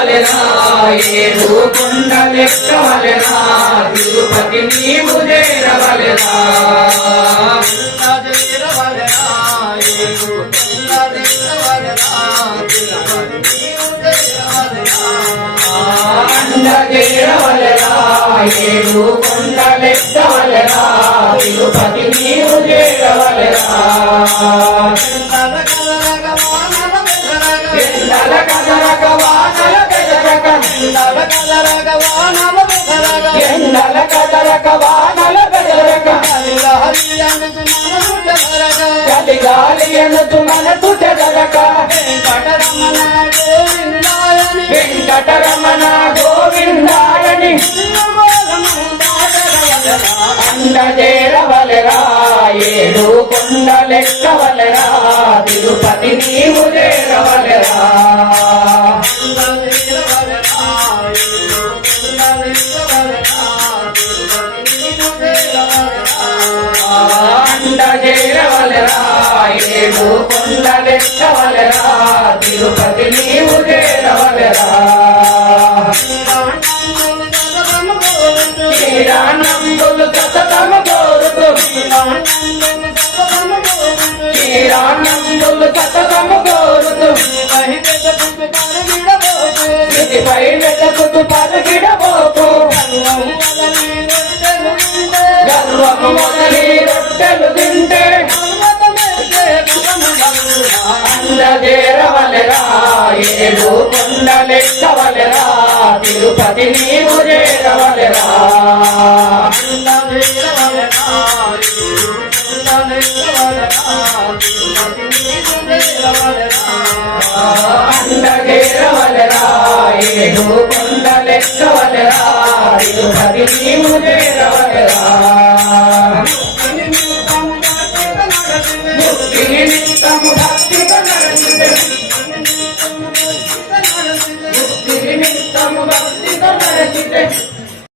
ఏడు తిరుపతి నీవు చేరవలెనా ఏడు కొండలెక్కవలెనా తిరుపతి నీవు చేరవలెనా ఎండల కదరక వానల బెదరక చలి గాలి ఎనుతు మనసు చెదరక వెంకటరమణ గోవిందాయని అండ ఏడు కొండలెక్కవలెరా తిరుపతి నీవు చేరవలెరా చేరవలెరా ఏడు కొండలెక్కవలెరా తిరుపతి నీవు చేరవలెరా శ్రీరానందులు సతతము కోరుతూ శ్రీరానందులు సతతము కోరుతూ ఇదిపై వెతకుతూ పరుగిడబోకు గర్వము మొదలి రొట్టెలు తింటే అందజేరవలెరా ఏడు కొండలెక్కవలెరా తిరుపతి నీవు చేరవలెరా అందజేరవలెరా ఏడు కొండలెక్కవలెరా తిరుపతి నీవు చేరవలెరా నిమిత్తము భక్తిగా నడిచితే ముక్తి నిమిత్తము భక్తిగా నడిచితే